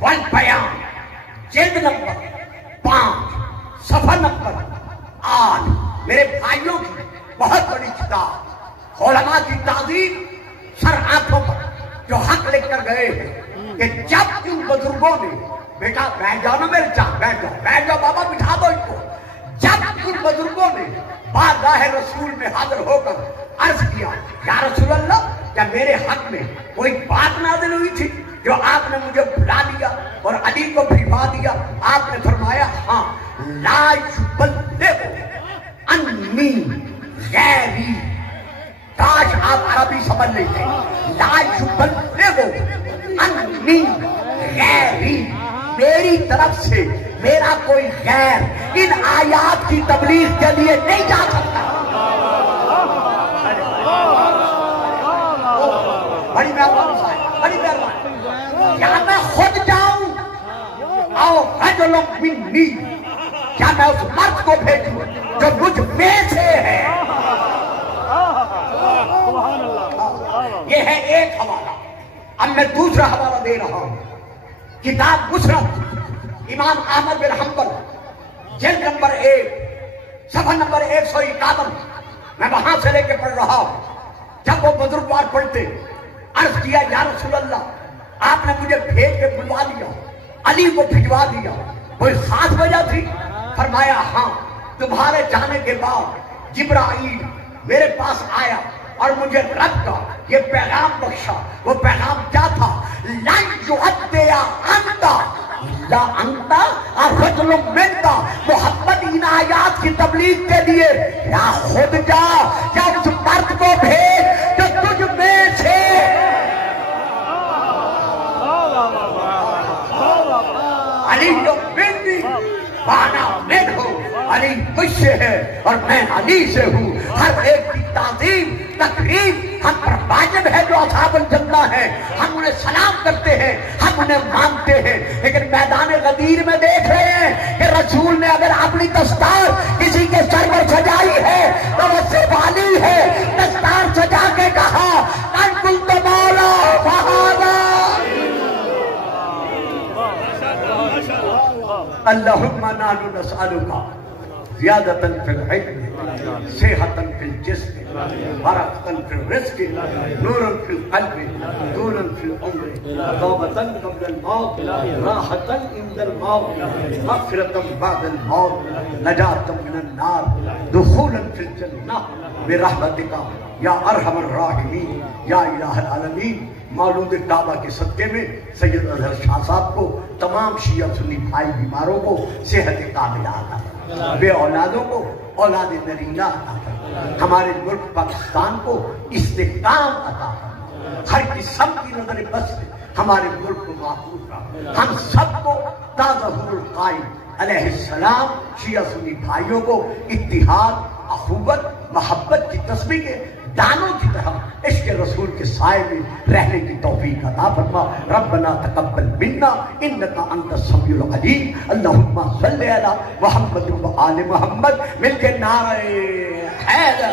والبیان، جلد نمبر 5، صفحہ نمبر 8۔ میرے بھائیوں کی بہت بڑی کتاب، علماء کی تعظیم سر آنکھوں پر جو حق لکھ کر گئے ہیں کہ جب ان بزرگوں نے، بیٹا بیٹھ جاؤ نا میرے چاہ، بیٹھ جاؤ بابا، بٹھا دو ان کو، جب ان بزرگوں نے بارگاہ رسول میں حاضر ہو کر عرض کیا یا رسول اللہ، کیا میرے حق میں کوئی بات نازل ہوئی تھی جو آپ نے مجھے بلا دیا اور علی کو بھجوا دیا؟ آپ نے فرمایا ہاں، لا یبلغ انی غیری، کاش آپ عربی سمجھ لیتے، لا یبلغ انی غیری، میری طرف سے میرا کوئی غیر ان آیات کی تبلیغ کے لیے نہیں جا سکتا۔ بڑی مہربانی صاحب، بڑی مہربانی، یا میں خود جاؤں او رجل منی، کیا میں اس مرد کو بھیجوں جو مجھ میں سے ہے؟ یہ ہے ایک حوالہ۔ اب میں دوسرا حوالہ دے رہا ہوں، کتاب مسند امام احمد بن حنبل، جلد نمبر 1، صفحہ نمبر 151، میں وہاں سے لے کے پڑھ رہا ہوں۔ جب وہ بزرگوار پڑھتے، عرض کیا یا رسول اللہ، آپ نے مجھے بھیج کے بلوا لیا، علی کو بھجوا دیا، کوئی خاص وجہ تھی؟ فرمایا ہاں، تمہارے جانے کے بعد جبرائیل میرے پاس آیا اور مجھے رب کا یہ پیغام بخشا۔ وہ پیغام کیا تھا؟ لن یؤدی انت لا انت الرجل منت، محمد ان آیات کی تبلیغ کے لیے یا خود جا یا اس مرد کو بھیج جو تجھ میں سے۔ علی منی وانا منہ، علی مجھ سے ہے اور میں علی سے ہوں۔ ہر ایک کی تعظیم تکریم ہم پر واجب ہے جو اصحاب الجنہ ہیں، ہم انہیں سلام کرتے ہیں، ہم انہیں مانتے ہیں، لیکن میدان غدیر میں دیکھ رہے ہیں کہ رسول نے اگر اپنی دستار کسی کے سر پر سجائی ہے تو وہ صرف علی ہے۔ دستار سجا کے کہا ان قلت مولا فہذا، اللہم نحن نسألک زیادة فی العلم، صحة فی الجسم، برکة فی الرزق، نورا فی القلب، طولا فی العمر، توبة قبل الموت، راحة عند الموت، مغفرة بعد الموت، نجاة من النار، دخولا فی الجنہ برحمتک یا ارحم الراحمین یا الہ العالمین۔ مولود کعبہ کے صدقے میں سید اظہر شاہ صاحب کو، تمام شیعہ سنی بھائی بیماروں کو صحت کاملہ عطا فرما، بے اولادوں کو اولاد نرینہ عطا فرما، ہمارے ملک پاکستان کو استحکام عطا فرما، ہر قسم کی نظر بس سے ہمارے ملک کو محفوظ رکھ۔ ہم سب کو ظہور القائم علیہ السلام شیعہ سنی بھائیوں کو اتحاد، اخوت، محبت کی تسبیح کے دانوں کی طرح عشق رسول کے سائے میں رہنے کی توفیق عطا فرما۔ ربنا تقبل منا انک انت السمیع العلیم، اللہم صلی علی محمد و آل محمد، مل کے نعرہ حیدر